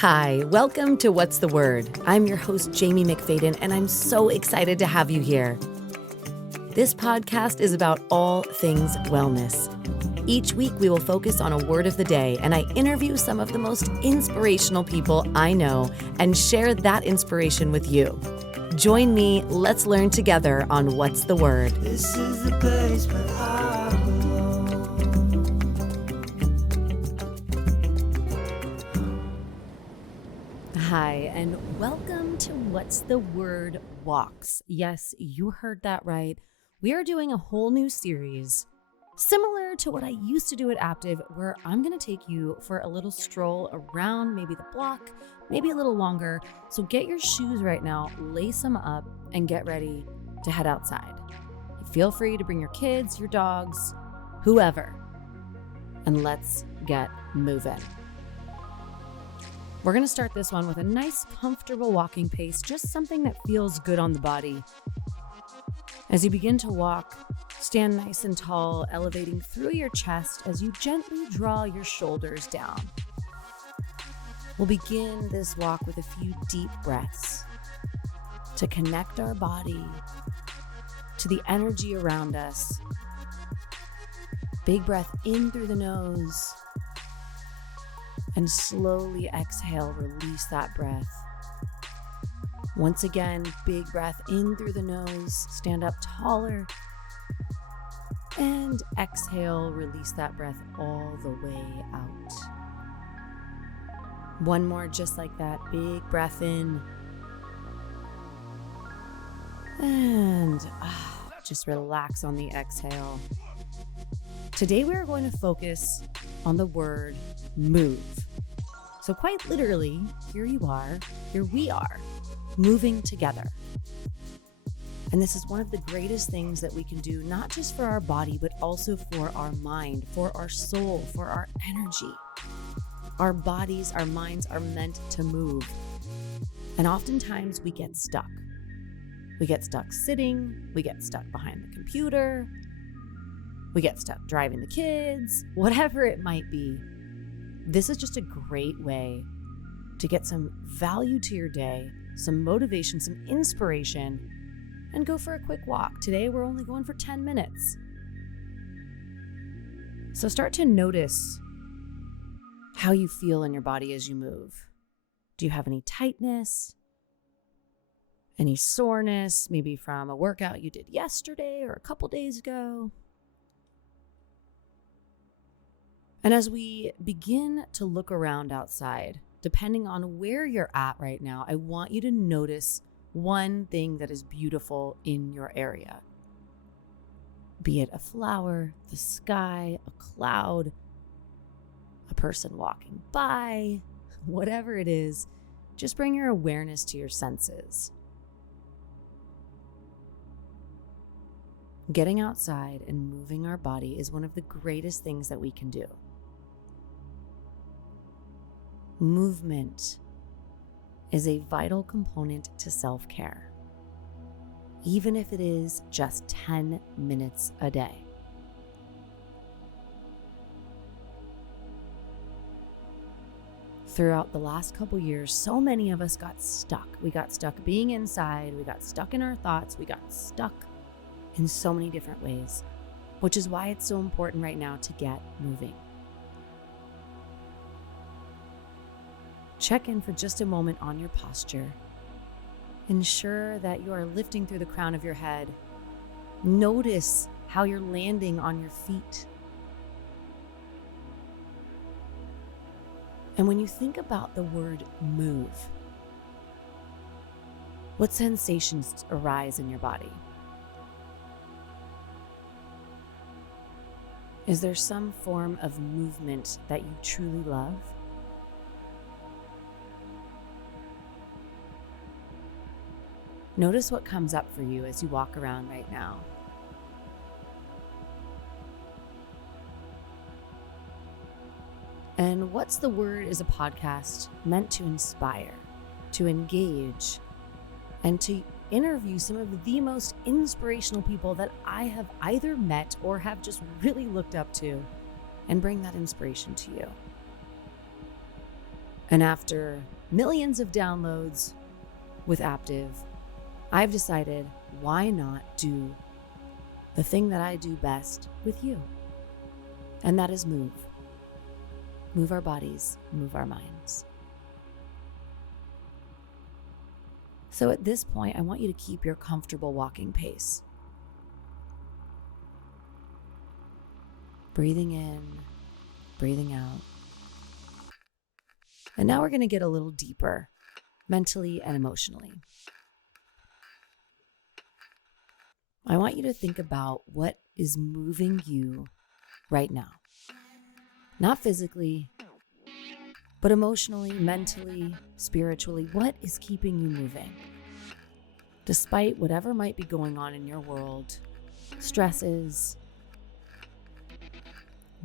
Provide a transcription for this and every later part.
Hi, welcome to What's the Word? I'm your host, Jamie McFadden, and I'm so excited to have you here. This podcast is about all things wellness. Each week, we will focus on a word of the day, and I interview some of the most inspirational people I know and share that inspiration with you. Join me, let's learn together on What's the Word. This is the place where I belong. Hi, and welcome to What's the Word Walks. Yes, you heard that right. We are doing a whole new series similar to what I used to do at Aptive, where I'm going to take you for a little stroll around maybe the block, maybe a little longer. So get your shoes right now, lace them up, and get ready to head outside. Feel free to bring your kids, your dogs, whoever, and let's get moving. We're going to start this one with a nice, comfortable walking pace, just something that feels good on the body. As you begin to walk, stand nice and tall, elevating through your chest as you gently draw your shoulders down. We'll begin this walk with a few deep breaths to connect our body to the energy around us. Big breath in through the nose and slowly exhale, release that breath. Once again, big breath in through the nose, stand up taller, and exhale, release that breath all the way out. One more just like that, big breath in, and just relax on the exhale. Today we are going to focus on the word move. So quite literally, here we are, moving together. And this is one of the greatest things that we can do, not just for our body, but also for our mind, for our soul, for our energy. Our bodies, our minds are meant to move. And oftentimes we get stuck. We get stuck sitting, we get stuck behind the computer, we get stuck driving the kids, whatever it might be. This is just a great way to get some value to your day, some motivation, some inspiration, and go for a quick walk. Today, we're only going for 10 minutes. So start to notice how you feel in your body as you move. Do you have any tightness? Any soreness, maybe from a workout you did yesterday or a couple days ago? And as we begin to look around outside, depending on where you're at right now, I want you to notice one thing that is beautiful in your area. Be it a flower, the sky, a cloud, a person walking by, whatever it is, just bring your awareness to your senses. Getting outside and moving our body is one of the greatest things that we can do. Movement is a vital component to self-care, even if it is just 10 minutes a day. Throughout the last couple years, so many of us got stuck. We got stuck being inside, we got stuck in our thoughts, we got stuck in so many different ways, which is why it's so important right now to get moving. Check in for just a moment on your posture. Ensure that you are lifting through the crown of your head. Notice how you're landing on your feet. And when you think about the word move, what sensations arise in your body? Is there some form of movement that you truly love? Notice what comes up for you as you walk around right now. And What's the Word is a podcast meant to inspire, to engage, and to interview some of the most inspirational people that I have either met or have just really looked up to, and bring that inspiration to you. And after millions of downloads with Aptive, I've decided, why not do the thing that I do best with you? And that is move. Move our bodies, move our minds. So at this point, I want you to keep your comfortable walking pace. Breathing in, breathing out. And now we're going to get a little deeper, mentally and emotionally. I want you to think about what is moving you right now. Not physically, but emotionally, mentally, spiritually. What is keeping you moving? Despite whatever might be going on in your world, stresses,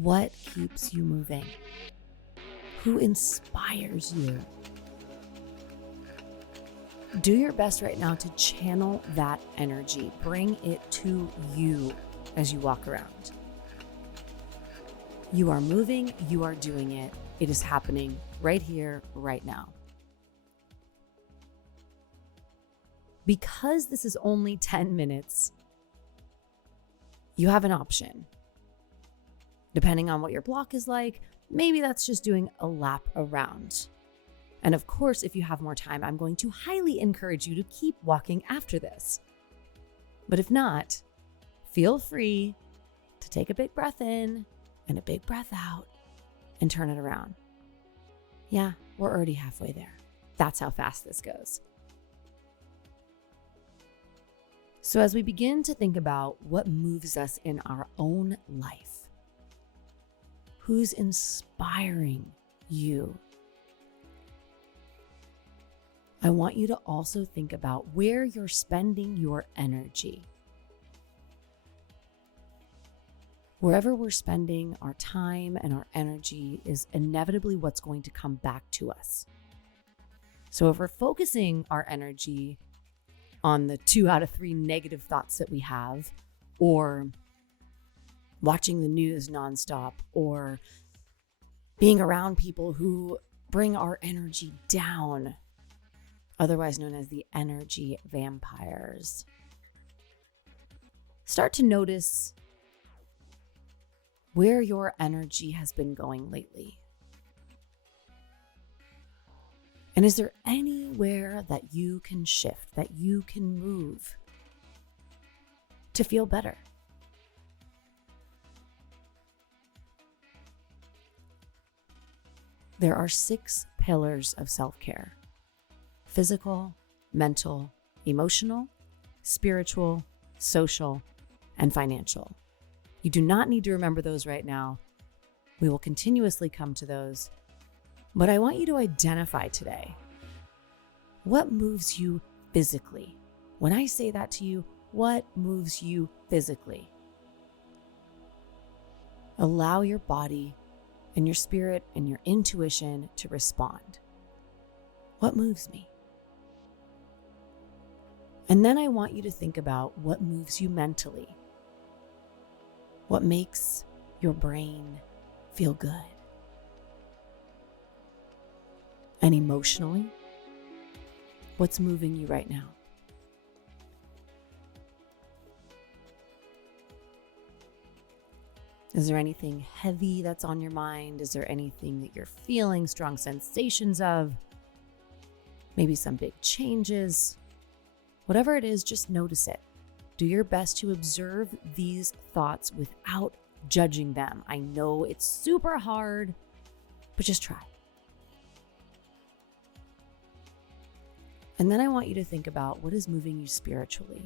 what keeps you moving? Who inspires you? Do your best right now to channel that energy. Bring it to you as you walk around. You are moving, you are doing it. It is happening right here, right now. Because this is only 10 minutes, you have an option. Depending on what your block is like, maybe that's just doing a lap around. And of course, if you have more time, I'm going to highly encourage you to keep walking after this. But if not, feel free to take a big breath in and a big breath out and turn it around. Yeah, we're already halfway there. That's how fast this goes. So as we begin to think about what moves us in our own life, who's inspiring you? I want you to also think about where you're spending your energy. Wherever we're spending our time and our energy is inevitably what's going to come back to us. So if we're focusing our energy on the 2 out of 3 negative thoughts that we have, or watching the news nonstop, or being around people who bring our energy down, otherwise known as the energy vampires, start to notice where your energy has been going lately. And is there anywhere that you can shift, that you can move to feel better? There are 6 pillars of self-care: physical, mental, emotional, spiritual, social, and financial. You do not need to remember those right now. We will continuously come to those. But I want you to identify today what moves you physically. When I say that to you, what moves you physically? Allow your body and your spirit and your intuition to respond. What moves me? And then I want you to think about what moves you mentally. What makes your brain feel good? And emotionally, what's moving you right now? Is there anything heavy that's on your mind? Is there anything that you're feeling strong sensations of? Maybe some big changes? Whatever it is, just notice it. Do your best to observe these thoughts without judging them. I know it's super hard, but just try. And then I want you to think about what is moving you spiritually.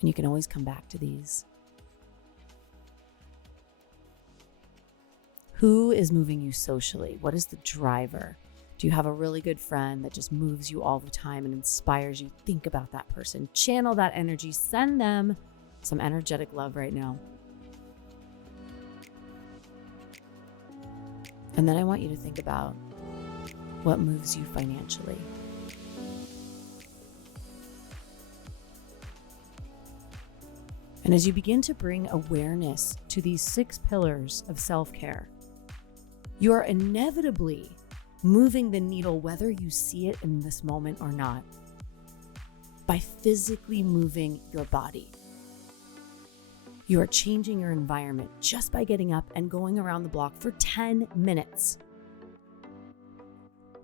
And you can always come back to these. Who is moving you socially? What is the driver? Do you have a really good friend that just moves you all the time and inspires you? Think about that person. Channel that energy. Send them some energetic love right now. And then I want you to think about what moves you financially. And as you begin to bring awareness to these 6 pillars of self-care, you are inevitably moving the needle, whether you see it in this moment or not, by physically moving your body. You are changing your environment just by getting up and going around the block for 10 minutes.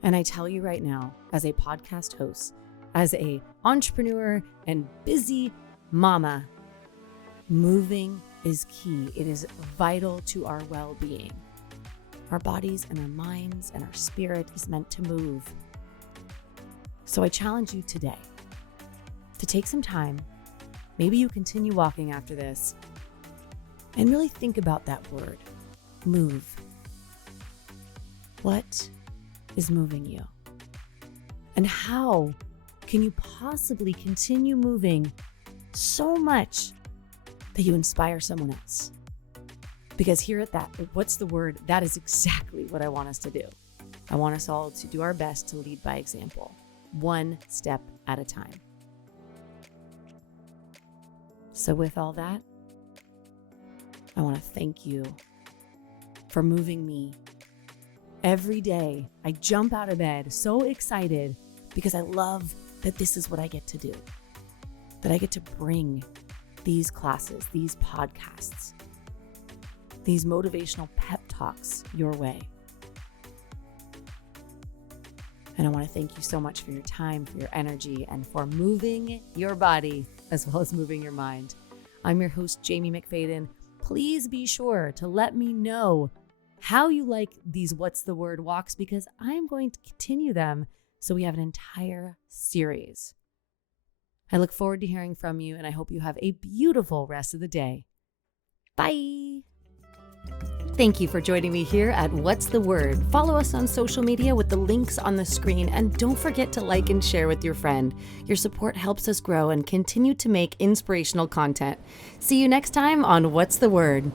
And I tell you right now, as a podcast host, as an entrepreneur and busy mama, moving is key. It is vital to our well-being. Our bodies and our minds and our spirit is meant to move. So I challenge you today to take some time. Maybe you continue walking after this and really think about that word, move. What is moving you? And how can you possibly continue moving so much that you inspire someone else? Because here at that, what's the word? That is exactly what I want us to do. I want us all to do our best to lead by example, one step at a time. So with all that, I want to thank you for moving me. Every day, I jump out of bed so excited because I love that this is what I get to do, that I get to bring these classes, these podcasts, these motivational pep talks your way. And I want to thank you so much for your time, for your energy, and for moving your body as well as moving your mind. I'm your host, Jamie McFadden. Please be sure to let me know how you like these What's the Word walks, because I'm going to continue them so we have an entire series. I look forward to hearing from you, and I hope you have a beautiful rest of the day. Bye. Thank you for joining me here at What's the Word. Follow us on social media with the links on the screen, and don't forget to like and share with your friend. Your support helps us grow and continue to make inspirational content. See you next time on What's the Word.